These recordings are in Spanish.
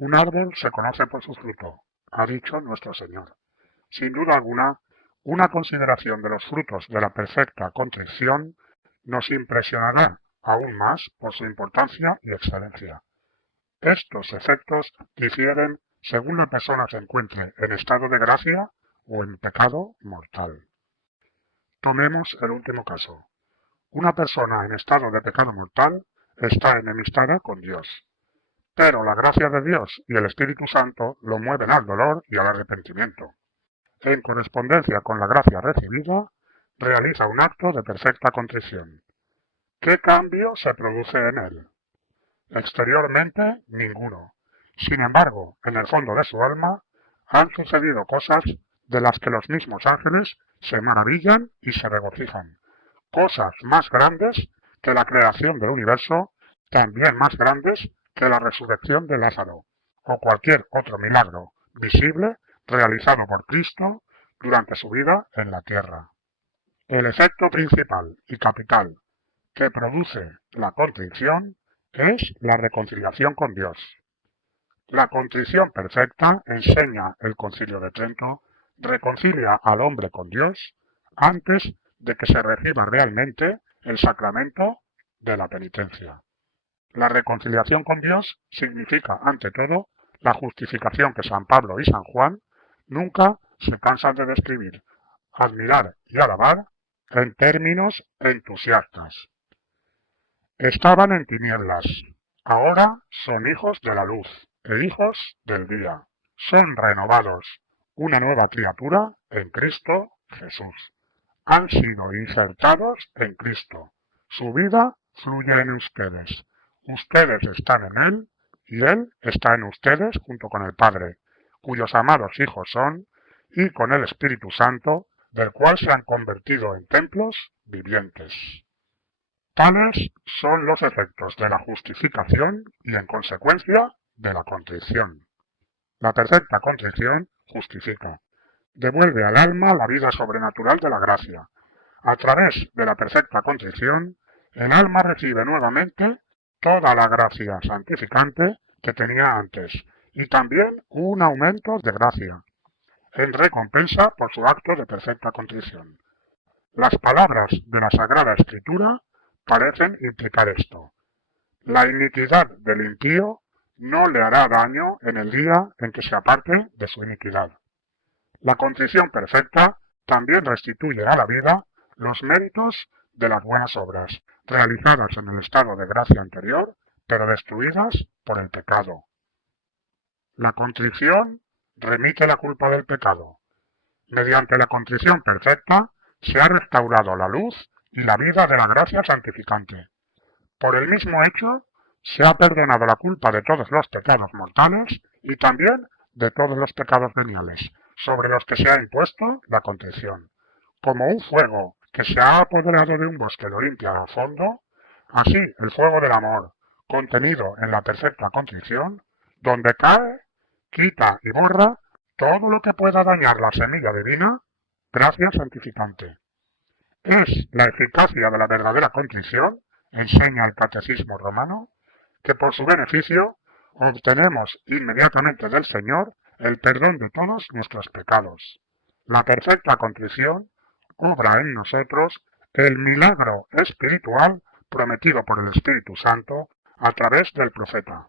Un árbol se conoce por su fruto, ha dicho nuestro Señor. Sin duda alguna, una consideración de los frutos de la perfecta contrición nos impresionará aún más por su importancia y excelencia. Estos efectos difieren según la persona se encuentre en estado de gracia o en pecado mortal. Tomemos el último caso. Una persona en estado de pecado mortal está enemistada con Dios, pero la gracia de Dios y el Espíritu Santo lo mueven al dolor y al arrepentimiento. En correspondencia con la gracia recibida, realiza un acto de perfecta contrición. ¿Qué cambio se produce en él? Exteriormente, ninguno. Sin embargo, en el fondo de su alma han sucedido cosas de las que los mismos ángeles se maravillan y se regocijan. Cosas más grandes que la creación del universo, también más grandes que la resurrección de Lázaro, o cualquier otro milagro visible realizado por Cristo durante su vida en la tierra. El efecto principal y capital que produce la contrición es la reconciliación con Dios. La contrición perfecta, enseña el Concilio de Trento, reconcilia al hombre con Dios antes de que se reciba realmente el sacramento de la penitencia. La reconciliación con Dios significa, ante todo, la justificación que San Pablo y San Juan nunca se cansan de describir, admirar y alabar en términos entusiastas. Estaban en tinieblas, ahora son hijos de la luz e hijos del día. Son renovados, una nueva criatura en Cristo Jesús. Han sido insertados en Cristo. Su vida fluye en ustedes. Ustedes están en Él y Él está en ustedes junto con el Padre, cuyos amados hijos son, y con el Espíritu Santo, del cual se han convertido en templos vivientes. Tales son los efectos de la justificación y, en consecuencia, de la contrición. La perfecta contrición justifica. Devuelve al alma la vida sobrenatural de la gracia. A través de la perfecta contrición, el alma recibe nuevamente toda la gracia santificante que tenía antes y también un aumento de gracia, en recompensa por su acto de perfecta contrición. Las palabras de la Sagrada Escritura parecen implicar esto. La iniquidad del impío no le hará daño en el día en que se aparte de su iniquidad. La contrición perfecta también restituye a la vida los méritos de las buenas obras, realizadas en el estado de gracia anterior, pero destruidas por el pecado. La contrición remite la culpa del pecado. Mediante la contrición perfecta se ha restaurado la luz y la vida de la gracia santificante. Por el mismo hecho, se ha perdonado la culpa de todos los pecados mortales y también de todos los pecados veniales, sobre los que se ha impuesto la contrición. Como un fuego que se ha apoderado de un bosque lo limpia a fondo, así el fuego del amor, contenido en la perfecta contrición, donde cae, quita y borra todo lo que pueda dañar la semilla divina, gracia santificante. Es la eficacia de la verdadera contrición, enseña el Catecismo Romano, que por su beneficio obtenemos inmediatamente del Señor el perdón de todos nuestros pecados. La perfecta contrición obra en nosotros el milagro espiritual prometido por el Espíritu Santo a través del profeta.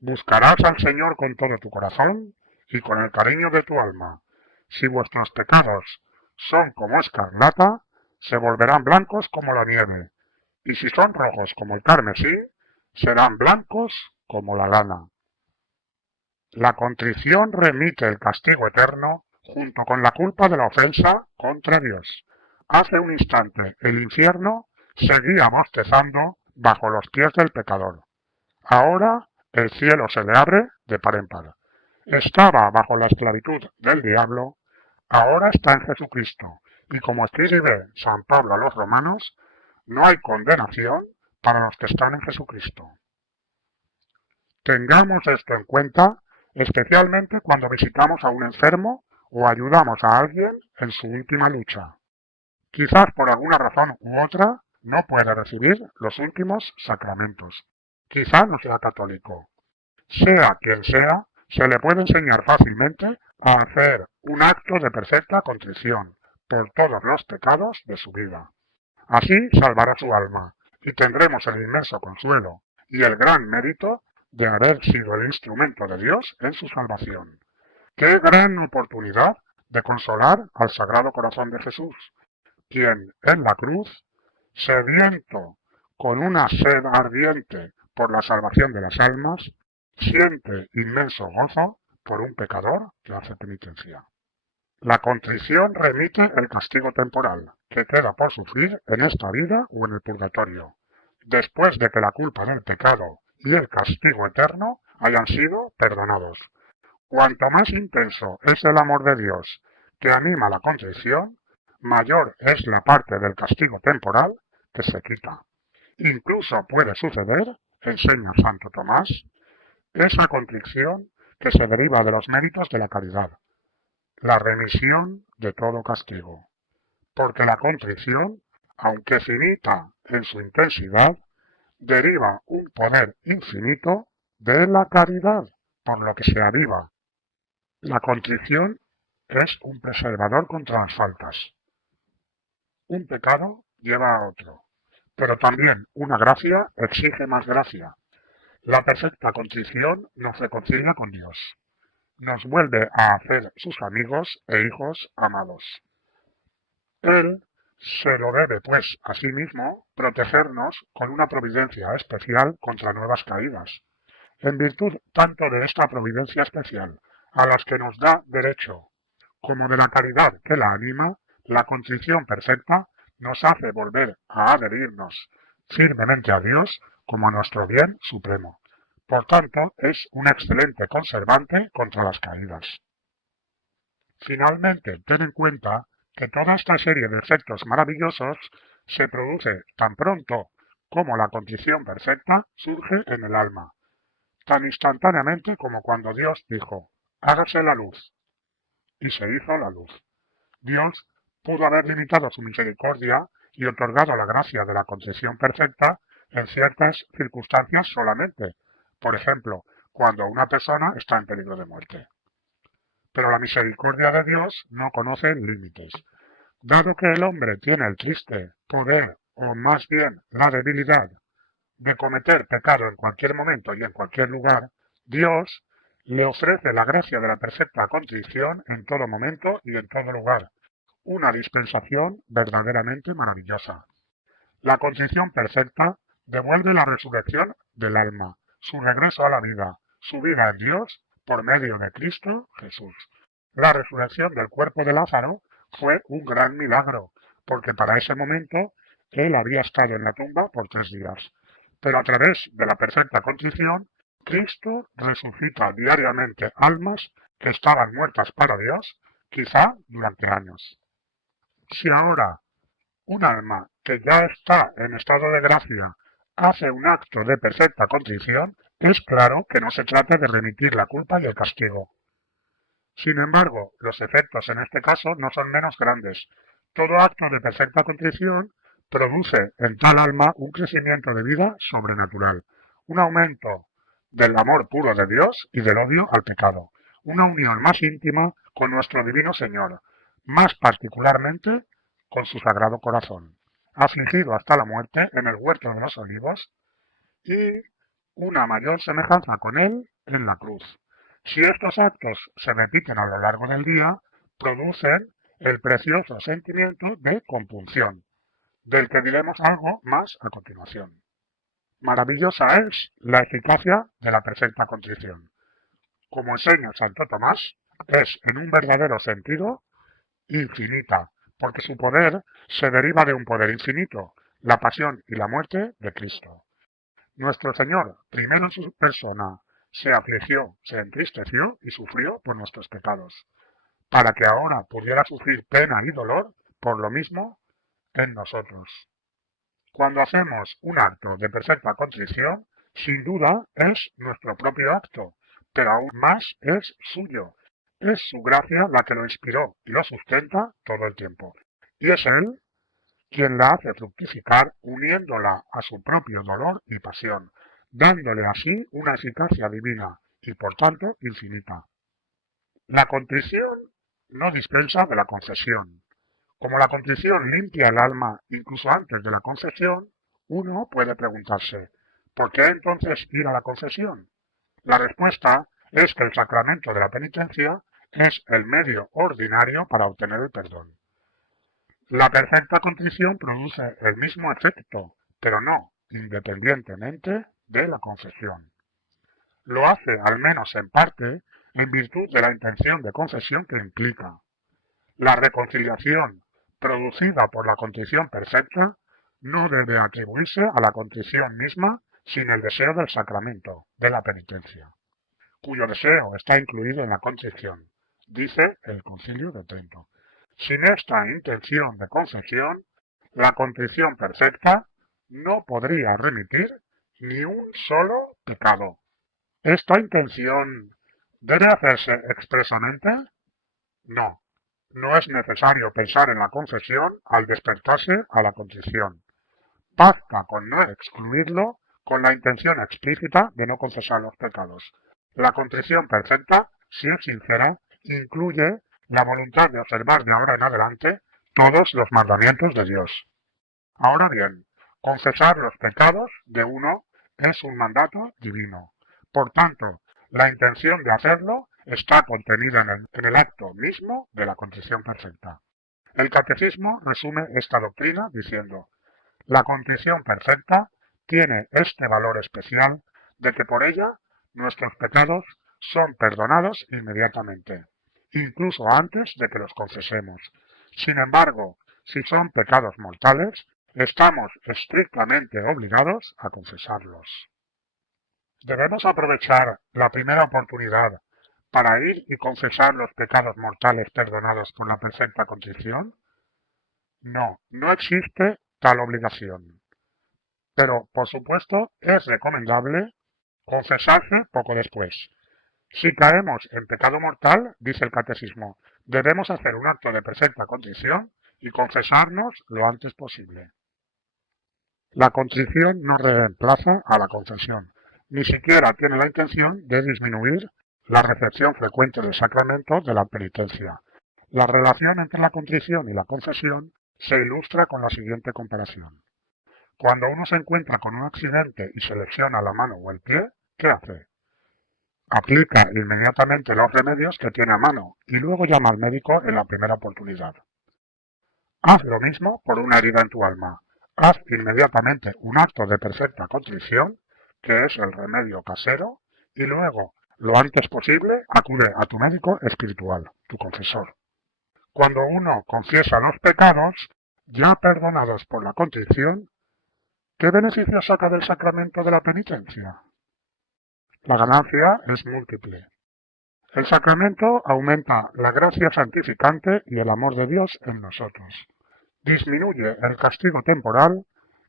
Buscarás al Señor con todo tu corazón y con el cariño de tu alma. Si vuestros pecados son como escarlata, se volverán blancos como la nieve, y si son rojos como el carmesí, serán blancos como la lana. La contrición remite el castigo eterno junto con la culpa de la ofensa contra Dios. Hace un instante el infierno seguía bostezando bajo los pies del pecador. Ahora el cielo se le abre de par en par. Estaba bajo la esclavitud del diablo, ahora está en Jesucristo, y como escribe San Pablo a los romanos, no hay condenación para los que están en Jesucristo. Tengamos esto en cuenta, especialmente cuando visitamos a un enfermo o ayudamos a alguien en su última lucha. Quizás por alguna razón u otra no puede recibir los últimos sacramentos. Quizá no sea católico. Sea quien sea, se le puede enseñar fácilmente a hacer un acto de perfecta contrición por todos los pecados de su vida. Así salvará su alma y tendremos el inmenso consuelo y el gran mérito de haber sido el instrumento de Dios en su salvación. ¡Qué gran oportunidad de consolar al Sagrado Corazón de Jesús, quien en la cruz, sediento con una sed ardiente por la salvación de las almas, siente inmenso gozo por un pecador que hace penitencia? La contrición remite el castigo temporal, que queda por sufrir en esta vida o en el purgatorio, después de que la culpa del pecado y el castigo eterno hayan sido perdonados. Cuanto más intenso es el amor de Dios que anima la contrición, mayor es la parte del castigo temporal que se quita. Incluso puede suceder, enseña Santo Tomás, esa contrición que se deriva de los méritos de la caridad, la remisión de todo castigo, porque la contrición, aunque finita en su intensidad, deriva un poder infinito de la caridad, por lo que se aviva. La contrición es un preservador contra las faltas. Un pecado lleva a otro, pero también una gracia exige más gracia. La perfecta contrición nos reconcilia con Dios. Nos vuelve a hacer sus amigos e hijos amados. Él se lo debe, pues, a sí mismo protegernos con una providencia especial contra nuevas caídas. En virtud tanto de esta providencia especial, a las que nos da derecho, como de la caridad que la anima, la contrición perfecta nos hace volver a adherirnos firmemente a Dios como a nuestro bien supremo. Por tanto, es un excelente conservante contra las caídas. Finalmente, ten en cuenta que toda esta serie de efectos maravillosos se produce tan pronto como la contrición perfecta surge en el alma, tan instantáneamente como cuando Dios dijo, hágase la luz, y se hizo la luz. Dios pudo haber limitado su misericordia y otorgado la gracia de la contrición perfecta en ciertas circunstancias solamente, por ejemplo, cuando una persona está en peligro de muerte. Pero la misericordia de Dios no conoce límites. Dado que el hombre tiene el triste poder, o más bien la debilidad, de cometer pecado en cualquier momento y en cualquier lugar, Dios le ofrece la gracia de la perfecta contrición en todo momento y en todo lugar. Una dispensación verdaderamente maravillosa. La contrición perfecta devuelve la resurrección del alma, su regreso a la vida, su vida en Dios por medio de Cristo Jesús. La resurrección del cuerpo de Lázaro fue un gran milagro, porque para ese momento él había estado en la tumba por 3 días. Pero a través de la perfecta contrición, Cristo resucita diariamente almas que estaban muertas para Dios, quizá durante años. Si ahora un alma que ya está en estado de gracia hace un acto de perfecta contrición, es claro que no se trata de remitir la culpa y el castigo. Sin embargo, los efectos en este caso no son menos grandes. Todo acto de perfecta contrición produce en tal alma un crecimiento de vida sobrenatural, un aumento del amor puro de Dios y del odio al pecado, una unión más íntima con nuestro Divino Señor, más particularmente con su Sagrado Corazón, afligido hasta la muerte en el huerto de los Olivos, y una mayor semejanza con Él en la cruz. Si estos actos se repiten a lo largo del día, producen el precioso sentimiento de compunción, del que diremos algo más a continuación. Maravillosa es la eficacia de la perfecta contrición. Como enseña Santo Tomás, es en un verdadero sentido infinita, porque su poder se deriva de un poder infinito, la pasión y la muerte de Cristo. Nuestro Señor, primero en su persona, se afligió, se entristeció y sufrió por nuestros pecados, para que ahora pudiera sufrir pena y dolor por lo mismo en nosotros. Cuando hacemos un acto de perfecta contrición, sin duda es nuestro propio acto, pero aún más es suyo. Es su gracia la que lo inspiró y lo sustenta todo el tiempo. Y es Él quien la hace fructificar uniéndola a su propio dolor y pasión, dándole así una eficacia divina y por tanto infinita. La contrición no dispensa de la confesión. Como la contrición limpia el alma incluso antes de la confesión, uno puede preguntarse, ¿por qué entonces ir a la confesión? La respuesta es que el sacramento de la penitencia es el medio ordinario para obtener el perdón. La perfecta contrición produce el mismo efecto, pero no independientemente de la confesión. Lo hace, al menos en parte, en virtud de la intención de confesión que implica. La reconciliación producida por la contrición perfecta no debe atribuirse a la contrición misma sin el deseo del sacramento, de la penitencia, cuyo deseo está incluido en la contrición, dice el Concilio de Trento. Sin esta intención de confesión, la contrición perfecta no podría remitir ni un solo pecado. ¿Esta intención debe hacerse expresamente? No. No es necesario pensar en la confesión al despertarse a la contrición. Basta con no excluirlo con la intención explícita de no confesar los pecados. La contrición perfecta, si es sincera, incluye la voluntad de observar de ahora en adelante todos los mandamientos de Dios. Ahora bien, confesar los pecados de uno es un mandato divino. Por tanto, la intención de hacerlo está contenida en el acto mismo de la contrición perfecta. El Catecismo resume esta doctrina diciendo: la contrición perfecta tiene este valor especial de que por ella nuestros pecados son perdonados inmediatamente, incluso antes de que los confesemos. Sin embargo, si son pecados mortales, estamos estrictamente obligados a confesarlos. ¿Debemos aprovechar la primera oportunidad para ir y confesar los pecados mortales perdonados por la perfecta contrición? No, no existe tal obligación. Pero, por supuesto, es recomendable confesarse poco después. Si caemos en pecado mortal, dice el Catecismo, debemos hacer un acto de perfecta contrición y confesarnos lo antes posible. La contrición no reemplaza a la confesión, ni siquiera tiene la intención de disminuir la recepción frecuente del sacramento de la penitencia. La relación entre la contrición y la confesión se ilustra con la siguiente comparación. Cuando uno se encuentra con un accidente y se lesiona la mano o el pie, ¿qué hace? Aplica inmediatamente los remedios que tiene a mano y luego llama al médico en la primera oportunidad. Haz lo mismo por una herida en tu alma. Haz inmediatamente un acto de perfecta contrición, que es el remedio casero, y luego, lo antes posible, acude a tu médico espiritual, tu confesor. Cuando uno confiesa los pecados, ya perdonados por la contrición, ¿qué beneficio saca del sacramento de la penitencia? La ganancia es múltiple. El sacramento aumenta la gracia santificante y el amor de Dios en nosotros. Disminuye el castigo temporal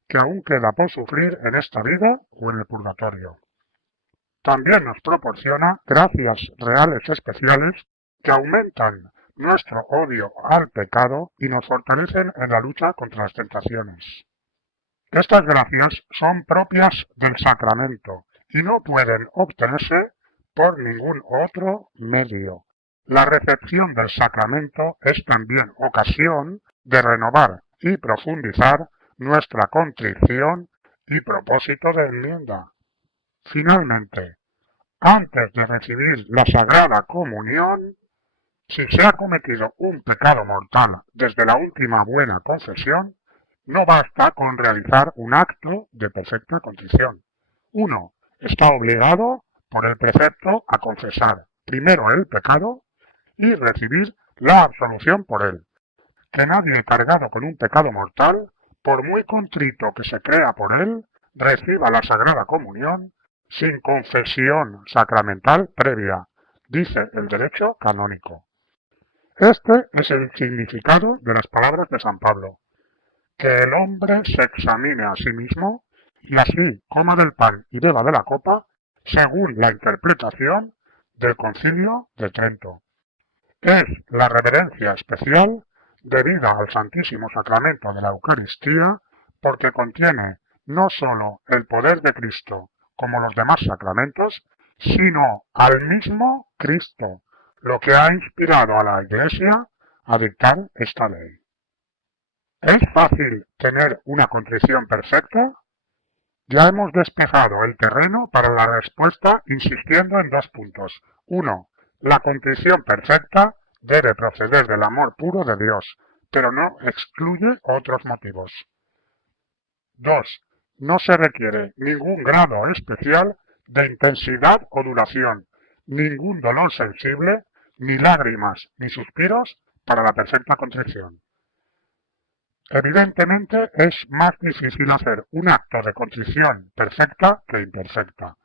que aún queda por sufrir en esta vida o en el purgatorio. También nos proporciona gracias reales especiales que aumentan nuestro odio al pecado y nos fortalecen en la lucha contra las tentaciones. Estas gracias son propias del sacramento y no pueden obtenerse por ningún otro medio. La recepción del sacramento es también ocasión de renovar y profundizar nuestra contrición y propósito de enmienda. Finalmente, antes de recibir la Sagrada Comunión, si se ha cometido un pecado mortal desde la última buena confesión, no basta con realizar un acto de perfecta contrición. Uno está obligado por el precepto a confesar primero el pecado y recibir la absolución por él. Que nadie cargado con un pecado mortal, por muy contrito que se crea por él, reciba la Sagrada Comunión sin confesión sacramental previa, dice el derecho canónico. Este es el significado de las palabras de San Pablo: que el hombre se examine a sí mismo y así coma del pan y beba de la copa, según la interpretación del Concilio de Trento. Es la reverencia especial debida al Santísimo Sacramento de la Eucaristía porque contiene no sólo el poder de Cristo como los demás sacramentos, sino al mismo Cristo, lo que ha inspirado a la Iglesia a dictar esta ley. ¿Es fácil tener una contrición perfecta? Ya hemos despejado el terreno para la respuesta insistiendo en 2 puntos. 1. La contrición perfecta debe proceder del amor puro de Dios, pero no excluye otros motivos. 2. No se requiere ningún grado especial de intensidad o duración, ningún dolor sensible, ni lágrimas, ni suspiros para la perfecta contrición. Evidentemente es más difícil hacer un acto de contrición perfecta que imperfecta.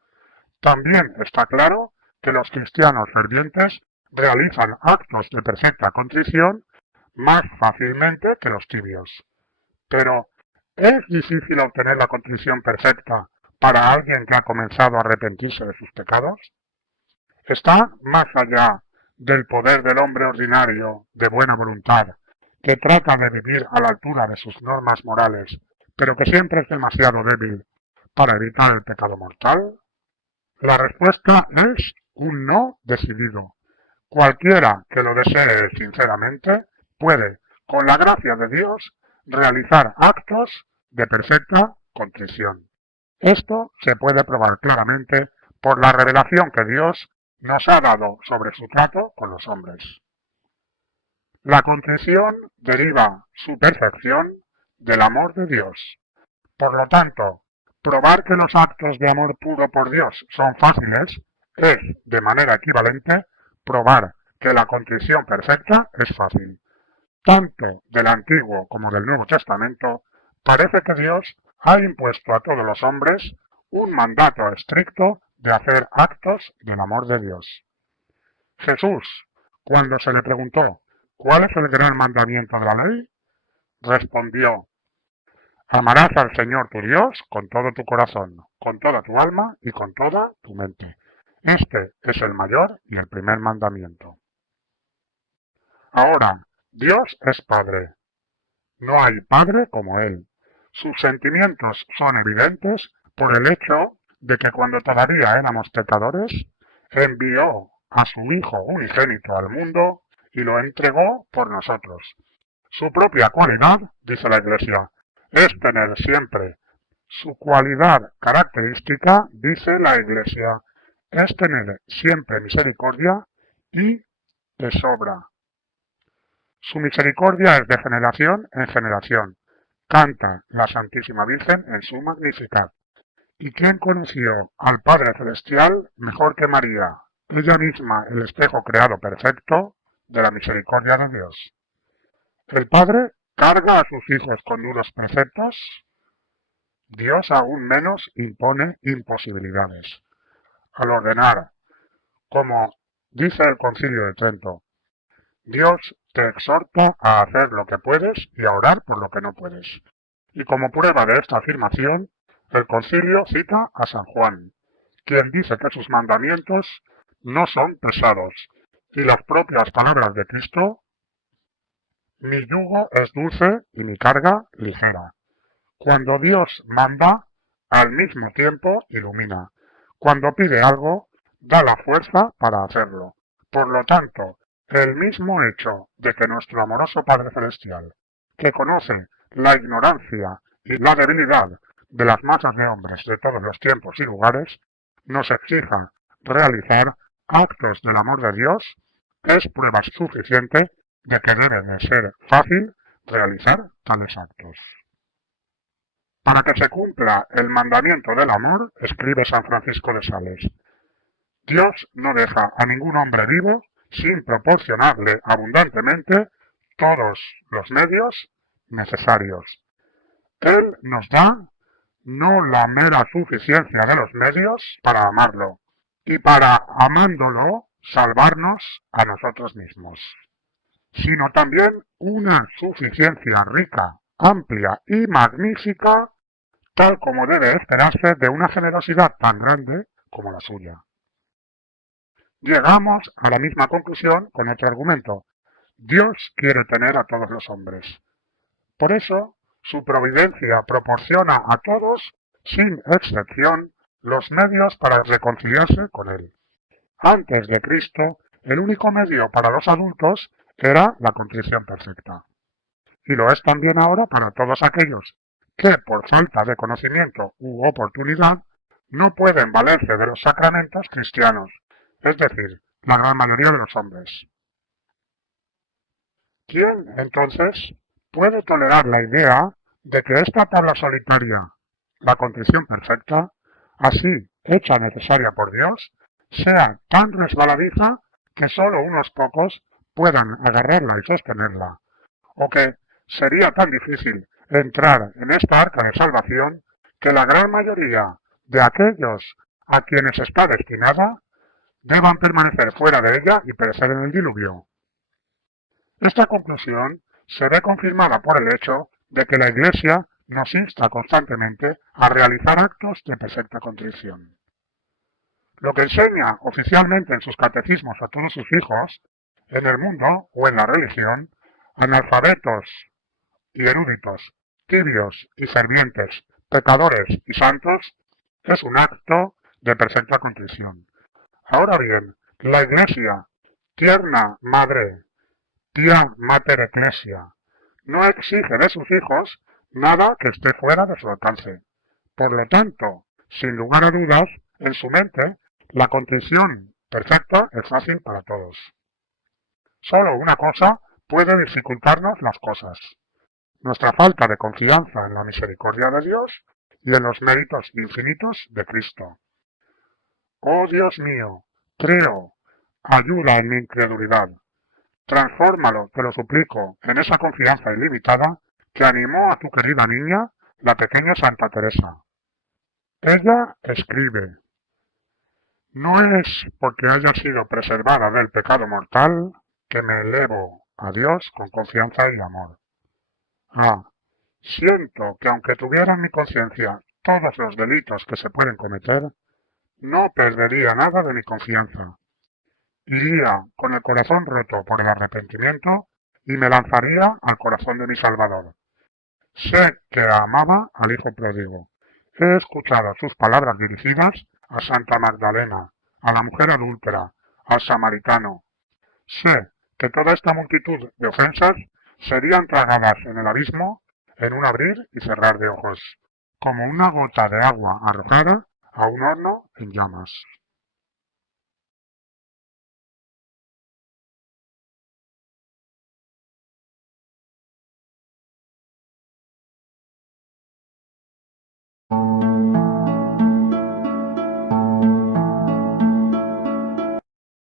También está claro que los cristianos fervientes realizan actos de perfecta contrición más fácilmente que los tibios. Pero, ¿es difícil obtener la contrición perfecta para alguien que ha comenzado a arrepentirse de sus pecados? Está más allá del poder del hombre ordinario de buena voluntad, que trata de vivir a la altura de sus normas morales, pero que siempre es demasiado débil para evitar el pecado mortal. La respuesta es un no decidido. Cualquiera que lo desee sinceramente puede, con la gracia de Dios, realizar actos de perfecta contrición. Esto se puede probar claramente por la revelación que Dios nos ha dado sobre su trato con los hombres. La contrición deriva su perfección del amor de Dios. Por lo tanto, probar que los actos de amor puro por Dios son fáciles es, de manera equivalente, probar que la contrición perfecta es fácil. Tanto del Antiguo como del Nuevo Testamento, parece que Dios ha impuesto a todos los hombres un mandato estricto de hacer actos del amor de Dios. Jesús, cuando se le preguntó ¿cuál es el gran mandamiento de la ley?, respondió: amarás al Señor tu Dios con todo tu corazón, con toda tu alma y con toda tu mente. Este es el mayor y el primer mandamiento. Ahora, Dios es Padre. No hay Padre como Él. Sus sentimientos son evidentes por el hecho de que cuando todavía éramos pecadores, envió a su Hijo unigénito al mundo y lo entregó por nosotros. Su propia cualidad, dice la Iglesia, es tener siempre. Su cualidad característica, dice la Iglesia, es tener siempre misericordia y de sobra. Su misericordia es de generación en generación. Canta la Santísima Virgen en su Magnificat. ¿Y quién conoció al Padre Celestial mejor que María, ella misma el espejo creado perfecto de la misericordia de Dios? ¿El Padre carga a sus hijos con duros preceptos? Dios aún menos impone imposibilidades. Al ordenar, como dice el Concilio de Trento, Dios te exhorta a hacer lo que puedes y a orar por lo que no puedes. Y como prueba de esta afirmación, el Concilio cita a San Juan, quien dice que sus mandamientos no son pesados, y las propias palabras de Cristo: mi yugo es dulce y mi carga ligera. Cuando Dios manda, al mismo tiempo ilumina. Cuando pide algo, da la fuerza para hacerlo. Por lo tanto, el mismo hecho de que nuestro amoroso Padre Celestial, que conoce la ignorancia y la debilidad de las masas de hombres de todos los tiempos y lugares, nos exija realizar actos del amor de Dios, es prueba suficiente de que debe de ser fácil realizar tales actos. Para que se cumpla el mandamiento del amor, escribe San Francisco de Sales, Dios no deja a ningún hombre vivo sin proporcionarle abundantemente todos los medios necesarios. Él nos da no la mera suficiencia de los medios para amarlo, y para amándolo salvarnos a nosotros mismos, sino también una suficiencia rica, amplia y magnífica, tal como debe esperarse de una generosidad tan grande como la suya. Llegamos a la misma conclusión con otro argumento. Dios quiere tener a todos los hombres. Por eso, su providencia proporciona a todos, sin excepción, los medios para reconciliarse con Él. Antes de Cristo, el único medio para los adultos era la contrición perfecta. Y lo es también ahora para todos aquellos que, por falta de conocimiento u oportunidad, no pueden valerse de los sacramentos cristianos, es decir, la gran mayoría de los hombres. ¿Quién, entonces, puede tolerar la idea de que esta tabla solitaria, la contrición perfecta, así hecha necesaria por Dios, sea tan resbaladiza que solo unos pocos puedan agarrarla y sostenerla, o que sería tan difícil entrar en esta arca de salvación que la gran mayoría de aquellos a quienes está destinada deban permanecer fuera de ella y perecer en el diluvio? Esta conclusión se ve confirmada por el hecho de que la Iglesia nos insta constantemente a realizar actos de perfecta contrición. Lo que enseña oficialmente en sus catecismos a todos sus hijos, en el mundo o en la religión, analfabetos y eruditos, tibios y fervientes, pecadores y santos, es un acto de perfecta contrición. Ahora bien, la Iglesia, tierna madre, pia mater ecclesia, no exige de sus hijos nada que esté fuera de su alcance. Por lo tanto, sin lugar a dudas, en su mente, la contrición perfecta es fácil para todos. Solo una cosa puede dificultarnos las cosas: nuestra falta de confianza en la misericordia de Dios y en los méritos infinitos de Cristo. Oh Dios mío, creo, ayuda en mi incredulidad. Transfórmalo, te lo suplico, en esa confianza ilimitada que animó a tu querida niña, la pequeña Santa Teresa. Ella escribe: no es porque haya sido preservada del pecado mortal que me elevo a Dios con confianza y amor. Siento que aunque tuviera en mi conciencia todos los delitos que se pueden cometer, no perdería nada de mi confianza. Iría con el corazón roto por el arrepentimiento y me lanzaría al corazón de mi Salvador. Sé que amaba al Hijo pródigo. He escuchado sus palabras dirigidas a Santa Magdalena, a la mujer adúltera, al samaritano. Sé que toda esta multitud de ofensas serían tragadas en el abismo en un abrir y cerrar de ojos, como una gota de agua arrojada a un horno en llamas.